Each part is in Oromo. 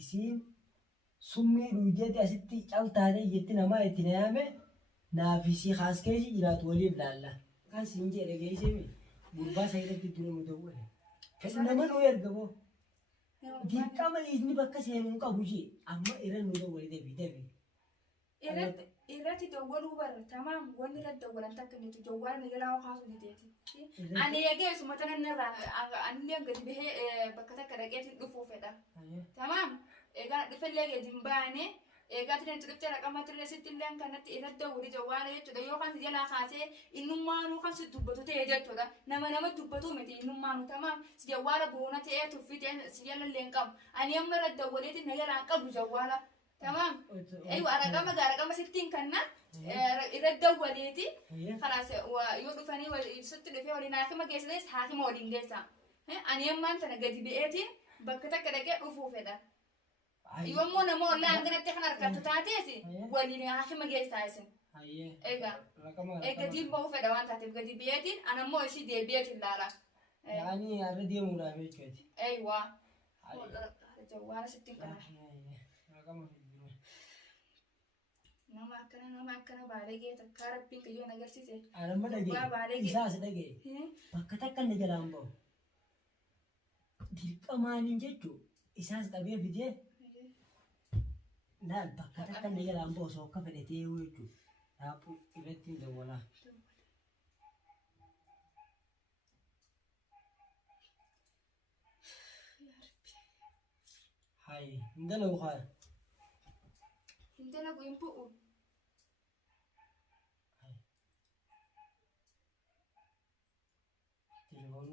isiin summii dhuydee asitti caltaadee jetti namaa itti nayaame naafisii haaskeeshi jiraatu waliif laalla. Kan siin jedhe geessemi gurbaa sayiratti itti namu dawwale. Fedhu nama nuu ergamoo. Dirqama inni bakka seenuun qabu ishee amma irra nu dawwale dabi. Irratti dawwaluu barra tamaam wanni irratti dawwalan takka nitu jawwaala nagalaa haasuu diteeti. Ani eegee suma tanan irraa anillee gadi bahee bakka takka dhaqeetiin dhufuu fedha. Tamaam egaa dhufellee gadi hin baane egaa tiin dhufte raqama tirre sitti illee kanatti irratti dawwali jawwaala jechuudha yookaan si jalaa kaasee innummaanuu kan si dubbatu ta'e jechuudha. Nama dubbatu miti innummaanuu tamaam si jawwaala boona ta'ee tuffitee si jala illee hin qabu. Ani amma irratti dawwaleetiin nagalaa hin qabu jawwaala. تمام ايوه رقم 60 كنا يردوا وليدي خلاص ويوقفني وست اللي فيه ولينا كما جيس ليس حاكم ولين جيسا انا يما انت نجدي بيتي بكتك كده وفوف ده يوم مو لا عندنا تخنا ركبت تاتيسي ولينا حاكم جيس تايسن ايوه ايوه دي بو فدا وانت تبقى دي بيتي انا مو شي دي بيتي لا يعني ردي مرامي كده ايوه جوال 60 كنا nama akkana baadhagee takka rabbiin kiyyoon agarsiise. Anamma dhagee isaas dhagee bakka takka inni jalaan bahu dirqamaaniin jechuun isaas qabee fidee laal bakka takka inni jalaan bahu osoo akka fedhatee jechuudha. Dhaabuu irratti hin dawwalaa. Hayi hin dalagu haa. Hin dalagu hin bu'u.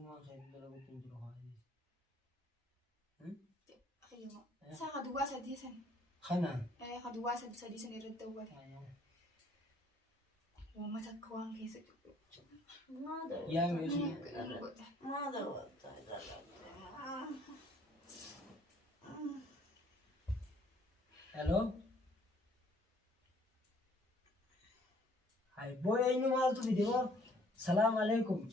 ما خير لو تنجروا هذه خيما ساعة دواسة ديسن خنا ايه خدواسة ديسن يرد دول وما تكوان كيس يا ميسي ماذا وقت هلو هاي بوي اينو مالتو فيديو السلام عليكم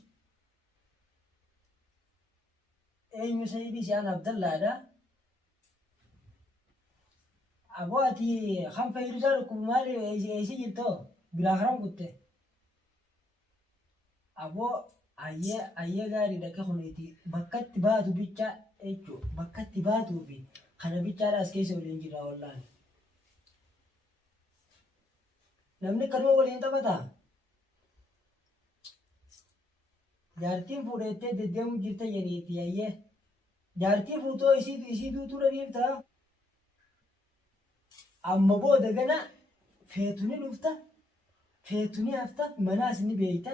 اينو سيدي سيان عبد الله ده ابواتي خم فيروزاركم مالي ايسي جلتو بالاخرام قلت ابو ايه غاري دكه خنيتي بكت باتو بيتشا ايچو بكت باتو بي خنا بيتشا راس كيسه ولنجرا والله namni kanuma waliin taphata. Jaartiin fuudhettee deddeemu jirta jedheeti yayyee. Jaartii fuutoo isii duutuu dhiifta. Amma booda gana feetuni dhufta. Feetuni hafta manaas ni beeyta.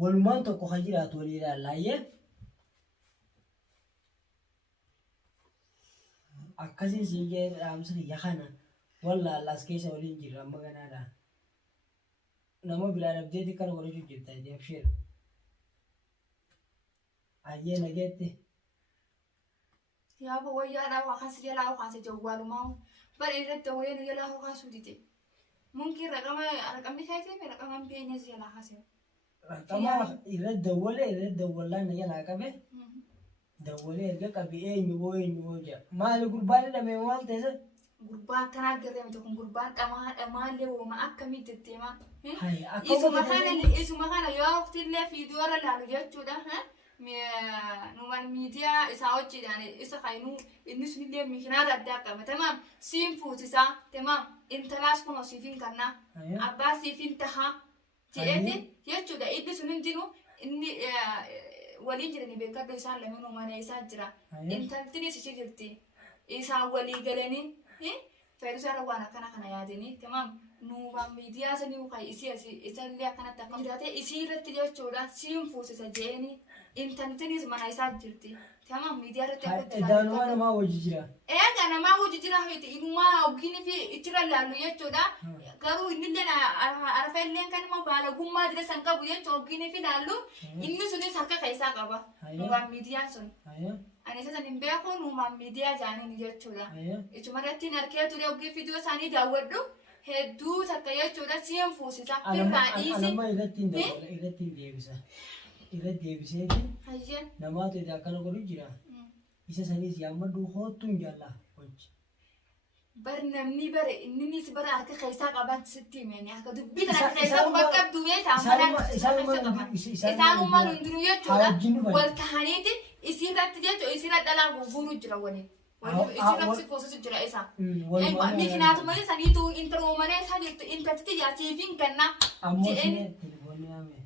Walumaan tokko kan jiraatu walii ilaallaayee. Akkasiin siin jee dhaamsa kiyya kana wallaallaas keessa waliin jirra amma ganaadha. Nama biraa dhabdeeti kana godhachuu jirta jeebsheera. Ayyee nageette. Yaa boo wayyaadhaa waa kaas jalaa waa kaase jawwaalumaa bari irratti wayyaa nu jalaa waa kaasuu dide. Mungkin raqamni kaayitee raqaman beenyas jalaa kaase. Raqama irratti dawwalaan na jalaa qabe. Dawwalee erga qabe eenyu boo jaa. Maali gurbaan dhamee maal ta'e gurbaan kanaa garee miti kun gurbaan dhamaallee wooma akkamii deddeemaa. Isuma kana yoo waqtillee fiidiyoo irra laalu jechuudha. Numan miidiyaa isaa hojjetan isa kainuu inni sunillee miikinaata addaa qaba. Tamaam siin fuusisaa tamaam intalaas kun siifin kannaa abbaa siifin tahaa jedheeti jechuudha. Inni sun hundinuu inni waliin jiranii beekadhu isaan lameenuu mana isaa jira. Intaltinis ishee jirti. Isaan walii galanii Ferusaara waan akkana kana yaadanii tamaam nuuban miidiyaa sanii ukai isallee akkanatti akka jiraate isii irratti jechuudha siin fuusisa jeeni intaltinis mana isaa jirti. Tamaam miidiyaa irratti akkatti edaanuma namaa hojii jira. Egaa namaa hojii jira miti inumaa ogiin fi ittira laallu jechuudha. Garuu innillee arfeelleen kan immoo baalagummaa dira san qabu jechuudha ogiin fi laallu inni sunis akka keessaa qaba. Nuuban miidiyaan sun. Ani san hin beeku nuuman miidiyaa jaaniin jechuudha. Ichumarratti harkee ture ogii fiidiyoo isaanii daawwadhu hedduu takka jechuudha siin fuusisa. Anamma irratti deebisa. Irratti deebiseeti. Namaatu akkana godhu jira. Isa sanis yaammadhu hoottuun jaallaa hojii. برنامني بر إنني سبر أرك خيسا قبض ستي مني أكو دبي ترى خيسا بكب دوية تعمل إسانو ما ندرو يجوا والكهانيتي يصير تجت يصير دلنا بورو جراوني يصير تفوسس جرا إسا أيوة ميكنا تمر سنيتو إنترو مانه سنيتو إنترتي يا سيفين كنا أموسني تلفوني أمي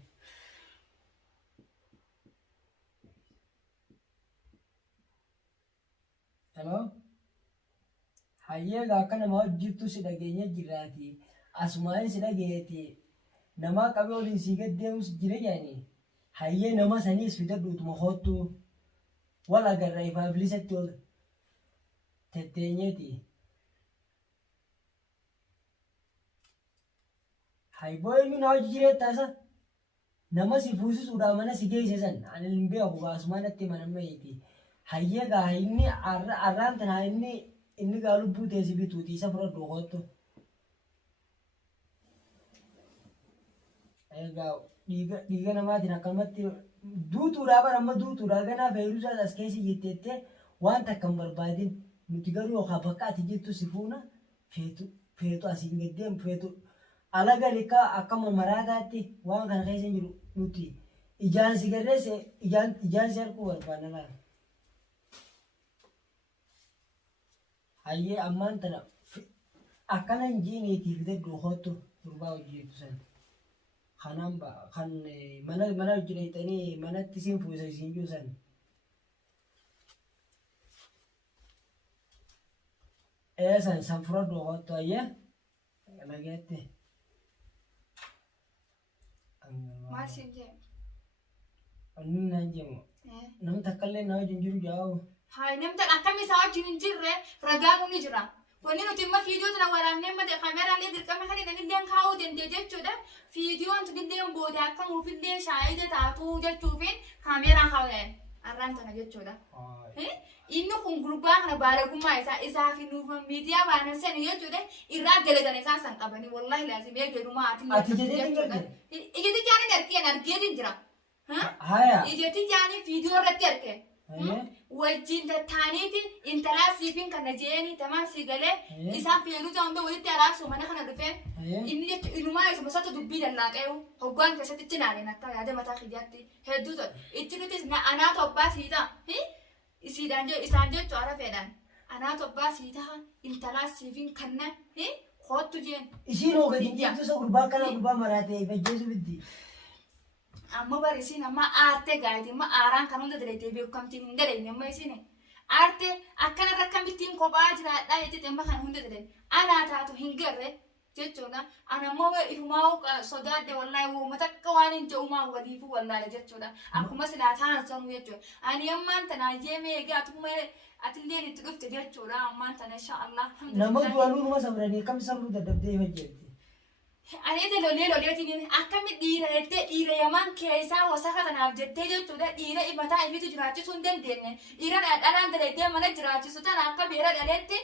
hello hayyeega akka nama hojjirtu si dhageenya jiraati asumaan si dhageeti nama qabee waliin si gaddeemus jira jaani hayyee nama saniis fidadhuutuma hoottu wal agarra ifaaf lisatti ol tetteenyeeti hayboo eenyu na hojii jireettaasa nama si fuusisuudhaa mana si geessisan ani hin beeku asumaan natti manammeeti hayyeega inni arraan tanaa inni gaa lubbuu teessi bituuti isa fudhadhu hoottu egaa dhiiga namaatiin akkamatti duutuudhaa bara amma duutuudhaa ganaa fayyuusaas as keessi jetteettee waan takka hin barbaadin nuti garuu yookaan bakka ati jettu si fuuna feetu asiin gaddeemu feetu ala galikaa akkama maraataatti waan kana keessa jiru nuti ijaan si garreesse ijaan si harkuu barbaadna laala. Hayyee ammaan tana akkana hin jiiniitiif daddu hoottu durbaa hojjetu san kanaan kan mana hojjetanii manatti siin fuusa isiin juusan san fudhadhu hoottu hayyee lageette maal siin jee inni naan jemu namni takkallee na wajjin jiru jaa'u Hai namta akkami isaa wajjin hin jirre ragaan ni jira. Wanni nuti amma fiidiyoo tana waraabnee mata kaameraalee dirqama kan inni illee kaa'uu danda'e jechuudha. Fiidiyoon tun illee booda akka nuufillee shaayida taatu jechuufiin kaameraan kaa'uudhaan arraan tana jechuudha. Inni kun gurbaa kana baalagummaa isaa fi nuufa miidiyaa baanan sani jechuudha. Irraa galagala isaa san qabanii wallahi laazim eegalumaa ati jechuudha. Ijati jaanii argee jira. Ijati jaanii fiidiyoo irratti argee. wajjin tattaaniiti intalaa siifin kana jeeni tamaa sigalee isaan fiyeeluuta hunda walitti araarsu mana kana dhufeen inni jechu inumaa isuma sata dubbii dallaaqeeru hoggaan keessatti itti ilaaleen akka yaada mataa kiyyaatti hedduu tole itti nutis anaa tobbaa siitaa isiidhaan isaan jechu arafeedhaan anaa tobbaa siitaa intalaa siifin kanna hoottu jeen isiin hoganii jettu isa gurbaa kana gurbaa maraatee fajjeesu biddi amma barisiin amma aarte gaayiti amma aaraan kan hunda daleetee beekamtiin hin daleenne amma isiin aarte akkana rakkamittiin kophaa jiraadhaa jettee amma kan hunda daleen anaa taatu hin garre jechuudha ana ammoo ifumaa sodaadde wallaahi uummata akka waan hin je'umaa waliifuu wallaale jechuudha akkuma silaa taa'an sanuu jechuudha ani ammaan tanaa jeemee egaa atillee itti dhufte jechuudha ammaan tana insha Allah nama du'anuu numa sabranii kam sabruu dadhabdee hojjetti Ani te loleetiin akkami dhiira jettee dhiira yaman keessaa wasaka kanaaf jettee jechuudha dhiira imataa ibitu jiraachisuu hin dandeenye dhiira dhalaan daleettee mana jiraachisu tana akka beera dhaleetti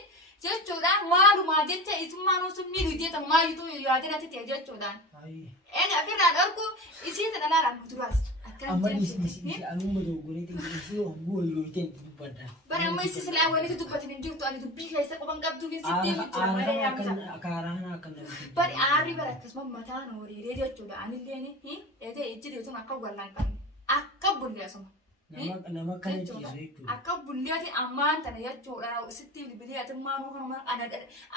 jechuudha maalumaa jecha isummaan sun miidhu jeeta maayituu yaadinatti ta'e jechuudhaan. Egaa ofirraa dhorku isiin dhalaadhaan kuturaas. Amma isi anuma dogoreeti isi ogguu wayyooteen dubbadha. Bara amma isi silaa walitti dubbatin hin jirtu ani dubbii keessa qoban qabduu fi sittee jira malee yaamisa. Akaaraan akkana. Bari aarri bara akkasuma mataan horiiree jechuudha anilleen eedee ijji deetuun akka wallaan qabne akka bulleessuma. Nama kana ciisu jechuudha. Akka bulleeti ammaan tana jechuudha sitti bilbilee atummaan kanuma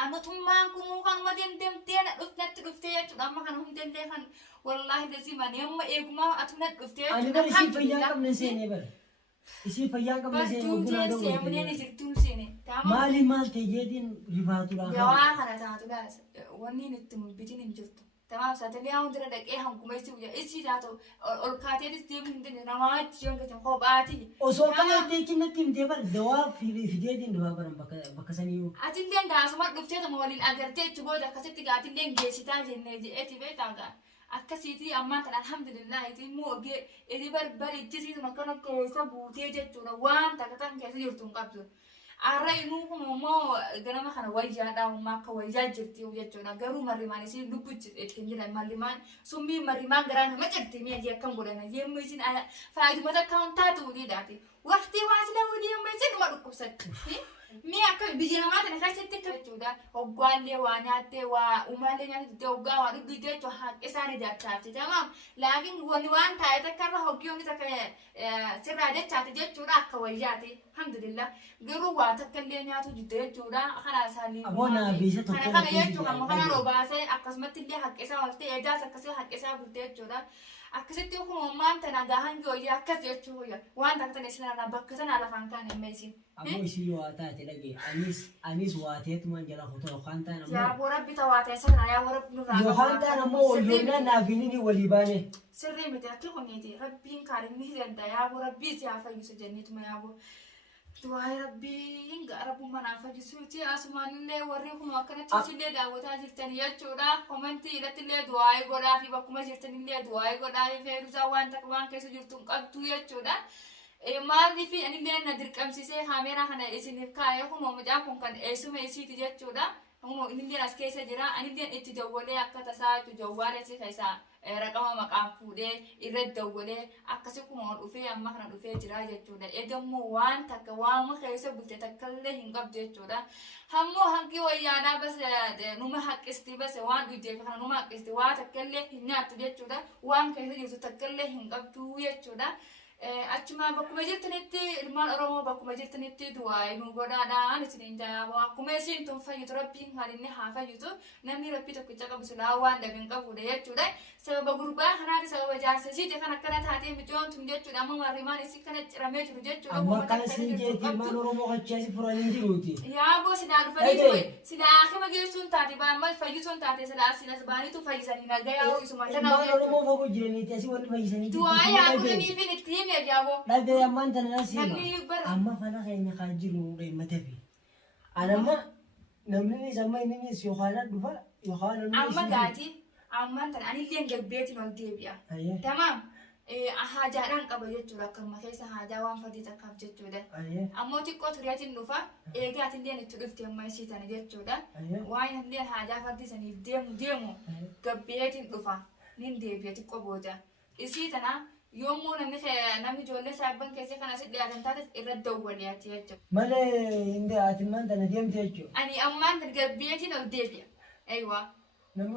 anatummaan kun kanuma deemtee natti dhuftee jechuudha amma kana hundallee kan wallahi dasi mani amma eeguma atumna dhuftee ani bari si fayyaa qabne seenee bara isi fayyaa qabne seenee oguna da'u seemnee ni jirtuun seenee maali maal ta'e jeetiin rifaatuudha gawaa kana taatudha wanni nutti bitin hin jirtu tamam satelee haa hundira dhaqee hankumeessi guyyaa isi taatu ol kaateetis deemu hin dandeenye namaa jiyoon gatiin kophaati osoo kana itti kinnatti himtee bara dawaa fideetiin dawaa baran bakka saniyyuu atilleen daasuma dhuftee tama waliin agartee itti booda akkasitti gaatilleen geessitaa jennee je'eeti beektaa gaa akkasiiti ammaan kan alhamdulillah itti immoo ogee itti bari ittisiitu akkana keessa buutee jechuudha waan takkatan keessa jirtu hin qabdu. Arra inuu kun immoo ganama kana wayyaadhaa ummaa akka wayyaa jirti jechuudha garuu marrimaan isin lubbuchi ittiin jiran marrimaan summii marrimaan garaa nama jirti mi'a jee akkam godhana yemmuu isin faayidumata akka hin taatu dhiidhaati waqtii waa sila wajii yemmuu isin dhuma dhukkubsatti mi akka biyya namaa kana keessatti jechuudha hoggaallee waa nyaattee waa uumaallee nyaattee hoggaa waa dhugdee jechuudha haqi isaan ijaarsaati tamaam laakiin wanni waan taa'e takka irra hoggiyoonni takka sirraa jechaati jechuudha akka wayyaati alhamdulillah garuu waa takka illee nyaatu jidde jechuudha kana isaanii kana kana jechuudha amma kana robaasee akkasumatti illee haqi isaa waltee eedaas akkasii haqi isaa bultee jechuudha akkasitti kun uumaan tana gahan gooyyaa akkas jechuudha waan takka tana isinarraa bakka sana lafaan kaan hin meesin. Amo isi waa taate lagi anis waateetuma jala hoto yookaan ta'an ammoo yaa warabbi tawaatee sana yaa warabbi nurraa yookaan ta'an ammoo wayyoonnaa naafini walii baane sirrii miti akki kunniiti rabbiin kaarinni danda'a yaa warabbii si haa fayyisu jenneetuma yaa du'aa rabbiin gaarabummaa naa fayyisuuti asumaanillee warri kun akkanatti illee daawwataa jirtan jechuudha komentii irratti illee du'aa godhaa fi bakkuma jirtanillee du'aa godhaa fi feerusaa waan takka waan keessa jirtu qabdu jechuudha. Maaliif anillee na dirqamsiisee kaameeraa kana isiniif kaa'ee humoo mucaan kun kan eessuma isiiti jechuudha. Humoo inillee as keessa jira anillee itti dawwalee akka tasaa itti jawwaale si keessaa raqama maqaan fuudhee irratti dawwalee akkasii kuma dhufee amma kana dhufee jira jechuudha. Eegammoo waan takka waama keessa bulte takkallee hin qabdu jechuudha. Hammoo hanqii wayyaanaa bas numa haqqisti bas waan dhuydeef kana numa haqqisti waa takkallee hin nyaattu jechuudha. Waan keessa jirtu takkallee hin qabdu jechuudha. Achuma bakkuma jirtanitti ilmaan Oromoo bakkuma jirtanitti du'aa nu godhaadhaan isiniin jaabu akkuma isin tun fayyitu rabbiin haalinni haa fayyitu namni rabbii tokkicha qabu silaa waan dhabe hin qabudha jechuudha. Sababa gurbaa kanaati sababa jaarsisiiti kan akkana taatee mijoon tun jechuudha amma warrimaan isii kana ciramee jiru jechuudha. Amma akkana siin jeeti ilmaan Oromoo qachaasi furanii jiruuti. Yaa boo silaa dhufanii ture silaa akima geessuun taate baamma fayyisuun taate silaa silas baaniitu fayyisanii nagayaa isuma tanaa ilmaan Oromoo fagoo jiraniiti asii wanti fayyisanii du'aa yaa kudhanii fi itti himee jaaboo. Dhabe ammaan tana nasiima amma fana keenya kan jiru dheemmata fi anamma namni amma inni yookaan dhufa yookaan amma gaati ammaan tana anillee gabbeetiin ol deebi'a tamaam haajaadhaan qaba jechuudha akkuma keessa haajaa waan fardii takkaaf jechuudha ammoo xiqqoo turiyaatiin dhufa eegaatillee itti dhufte amma isii tana jechuudha waan illee haajaa fardii saniif deemu gabbeetiin dhufa nin deebi'a xiqqoo booda isii tana yoomuu namni ijoollee saabban keessee kana si dhiyaatan taate irratti dawwaliyaati jechuudha. Malee hin dhiyaatinmaan tana deemte jechuudha. Ani ammaan gabbeetiin ol deebi'a. Eeywaa.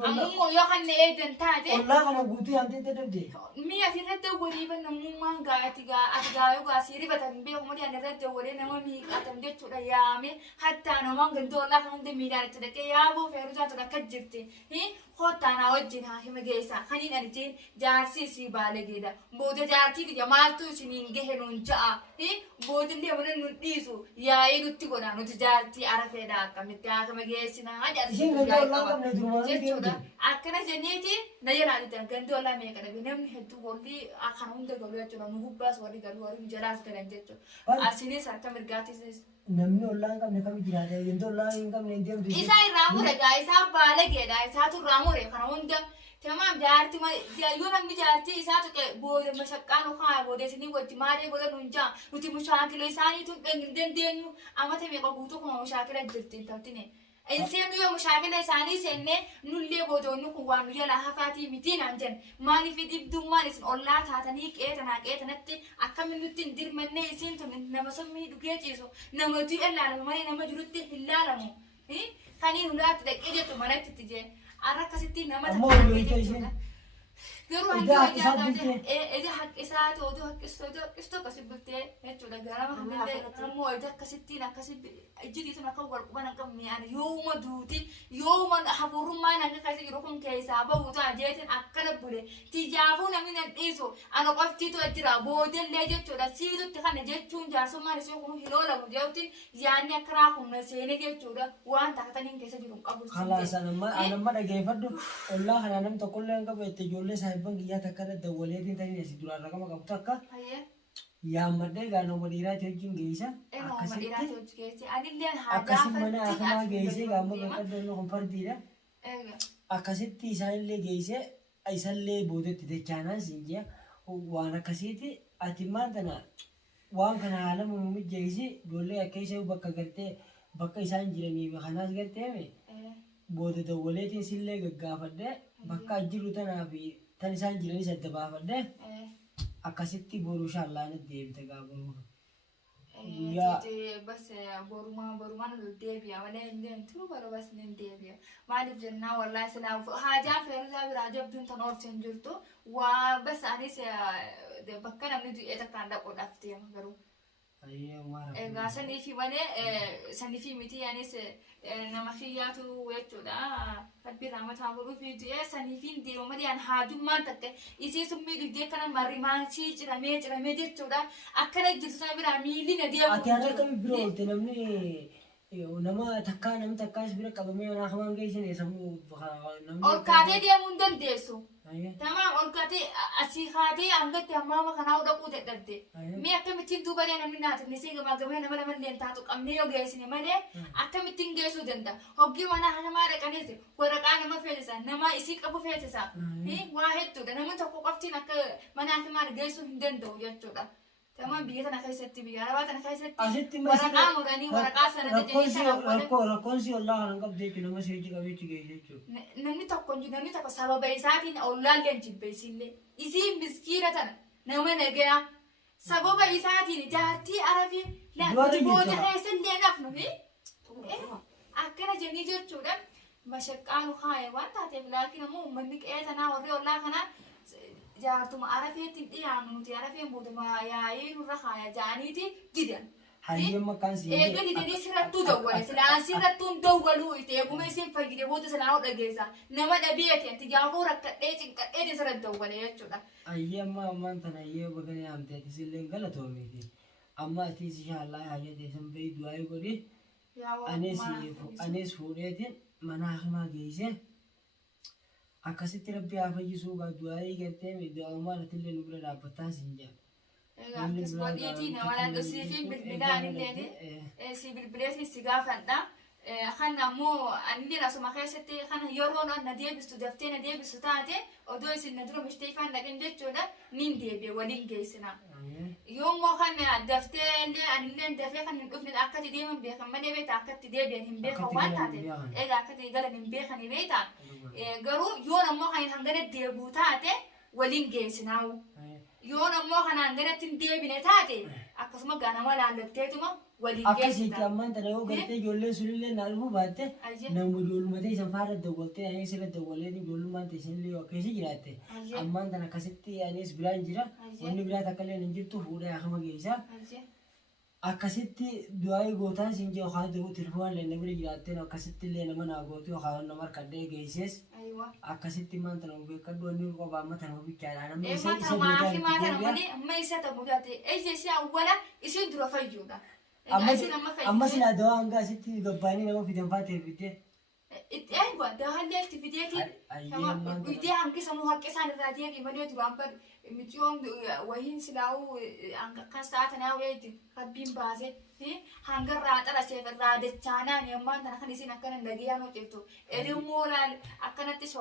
Ammoo yoo kan na eegan taate. Ollaa kana guutuu yaamtee dadhabde. Mi'a asirratti dawwalii ban namummaan ati gaayoo gaasii ribatan beekumati ani irratti dawwalee nama miiqatan jechuudha yaame hattaa namaan gandoo ollaa kan hundi miidhaan itti dhaqee yaaboo feerusaa ture akka jirti. Kottanaa wajjin haa hima geessaa kaniin ani jeen jaarsi isii baalageedha booda jaartii tiyya maaltu isiniin gahe nuun ja'a boodillee mana nun dhiisu yaa'ee nutti godha nuti jaartii arafeedha akkamitti haakama geessinaa jechuudha akkana jenneeti na jalaalitan gandoo ollaa meeqa dhabe namni hedduu walli kana hunda galu jechuudha nu gubbaas warri galu warri jalaas galan jechuudha asinis akka mirgaattis. Namni ollaan qabne kam jiraata gandoo ollaan hin qabne hin deemtu. Isaa irraa mure gaa isaa baalageedha isaatu irraa mure kana hunda tamaam jaartii yoo namni jaartii isaatu booda mashaqqaan haa booda isinii wajji maalee godha nuun jaa nuti mushaakila isaaniitu hin dandeenyu amata meeqa guutuu kuma mushaakila jirti hin taatine. Inseenu yoo mushaakila isaanii seennee nullee boodoonni kun waan nu jala hafaatii miti naan jen maaliif dhibdummaan isin ollaa taatanii qeetanatti akkamiin nutti hin dirmannee isiin tun nama sammii dhugee ciisu namatu ilaalamu malee nama jirutti hin laalamu kaniin hundaatti dhaqee jettu manatti itti jee arra akkasitti nama tattaafee jechuudha. Garuu haqqisaa ta'uu haqqistu akkasii bultee jechuudha garama kanillee ammoo akkasittiin akkasii ijjiitiin akka wal quban akka mi'aan yooma duuti yooma hafuurummaan akka keessa jiru kun keessaa bahu ta'a jeetiin akkana bule tijaafuu namni nan dhiisu ana qoftiitu jira boodellee jechuudha siitutti kana jechuun jaarsummaan isii kun hin oolamu jechuutiin yaanni akka raakumna seenee jechuudha waan taataniin keessa jiru qabu. Kalaas anamma dhageeffadhu ollaa kana nam tokkollee hin qabu itti ijoollee saahibban guyyaa takka daddawwaleetiin ta'in asii duraan raqama qabtu akka yaammadhee gaana waliiraati wajjin geessa akkasitti mana akamaa geessee gaamma qaqqabdoon kun fardiidha akkasitti isaanillee geessee isallee boodatti dachaanaan siin jea waan akkasiiti ati maan tana waan kana haala muumijjeesi ijoollee akka isa bakka gartee bakka isaan jiraniif kanaas garteeme booda dawwaleetiin sillee gaggaafadhee bakka jiru tanaaf tan isaan jiranis adda baafadhee akkasitti boruu shaallaan deebite gaafuruu. بس بورما الديبيا ولا انتو برا بس الديبيا ما عرف جنا والله سلام حاجة فيرزا براجع بدون تنور تنجرتو وبس أنا بكنا من دي إتك عندك ولا فتيا مقرو إيه سني في ولا سني في متي يعني نمخياتو ويتودا فبي رامة تعملوا في دي سني في دي وما دي عن حاجة ما تك إذا سمي دي كنا مريمان شيء رمي دي تودا أكنا جلسنا براميلي ندي أتيارا كم برو تنامني nama takkaas bira qabamee mana hamaan geessin eessamu namni ol kaatee deemuu hin dandeessu. Tamam ol kaatee asii kaatee hangatti hammaama kanaa dhaquu dadhabde. Mee akkamittiin duuba namni naatifnisee gamaa nama lama illee taatu qabnee yoo geessine malee akkamittiin geessuu danda'a. Hoggii mana hamaa dhaqanis waraqaa nama feesisa nama isii qabu feesisa. Waa hedduudha namni tokko qoftiin akka mana hamaa geessuu hin danda'u jechuudha. Tamam biyya keessaatti biyya arabaa kana keessatti waraqaa muranii waraqaa sana deddeebisaa rakkoonsi ollaa kan qabdee jechuudha nama seeji qabeechi ga'e jechuudha. Namni tokko sababa isaatiin ollaallee hin jibbeessillee isii miskiina tana nama nagayaa sababa isaatiin jaartii arabee laatiboota keessallee nafnu akkana jennii jechuudha mashaqqaanu haaya waan taateef laakiin ammoo uummanni qe'ee tanaa warri ollaa kanaa jaartuma arafeetti dhiyaannu nuti arafeen booduma yaa'ee nurra haaya ja'aniiti didan. Hayyee maqaan si eeguu didanii sirrattuu dawwale silaan sirrattuun dawwaluu itti eeguma isiin fayyide booda silaan dhageessa nama dhabeeti ati gaafuu rakkadhee cinqadhee sirrat dawwale jechuudha. Hayyee ammaan tana hayyee bagana yaamte ati sillee galatoomeeti amma ati si shaallaa hayyee teessan bayi du'aa godhi anis fuudheetiin mana hakimaa geessee. Akkasitti rabbi haa fayyisuu du'aa eegattee miidhagummaan atillee nu bira dhaabbataa siin jedha. Akkas godhiitii nama landhosii fi bilbilaan illee si bilbileetiin si gaafadha. Kan ammoo anillee asuma keessatti kan yeroo na deebistu daftee na deebistu taate odoo isin na dura mishtaifaan dhaqin jechuudha nin deebi'e waliin geessina. Yoommoo kan daftee illee anillee dafee kan hin dhufne akkatti deeman beekan malee beekta akkatti deebi'an hin beekan waan taate egaa akkatti galan hin beekan beekta. Garuu yoon ammoo kan hangana deebuu taate waliin geessinaawu. Yoon ammoo kan hanganatti hin deebine taate akkasuma ganama laallatteetuma waliin geessina. Akkasitti ammaan tana yoo gartee ijoolleen sunillee na dhufuu baatte nama ijoollummaa ta'e isaan faara dawwaltee anis irra dawwalee ijoollummaan ta'e isinillee akkasii jiraatte. Ammaan tana akkasitti anis biraan jira wanni biraa takka illee hin jirtu fuudhee akkama geessaa. Akkasitti du'aa gootaan siin jee yookaan duruu tilfoon illee namni jiraatteen akkasitti illee nama naa gootu yookaan nama harkadhee geessees akkasitti maan tana beekadhu wanni qophaa amma tana bichaadha namni isa deebi'a. Amma isa ta'uu taate ejja ishee awwala isheen dura fayyuudha. Amma silaa dawaa hanga asitti gabbaanii nama fidan faatee fidee. Itti eegwa dawaallee itti fideetiin idee hanqisanuu haqqisaan irraa deebii malee duraan badu michiyoon wahiin silaa'uu kan sa'aatanaa weetti rabbiin baase hangarraa xarasheef irraa dachaanaan yemmaan tana kan isin akkana nagayaan hojjettu edimmoo laal akkanatti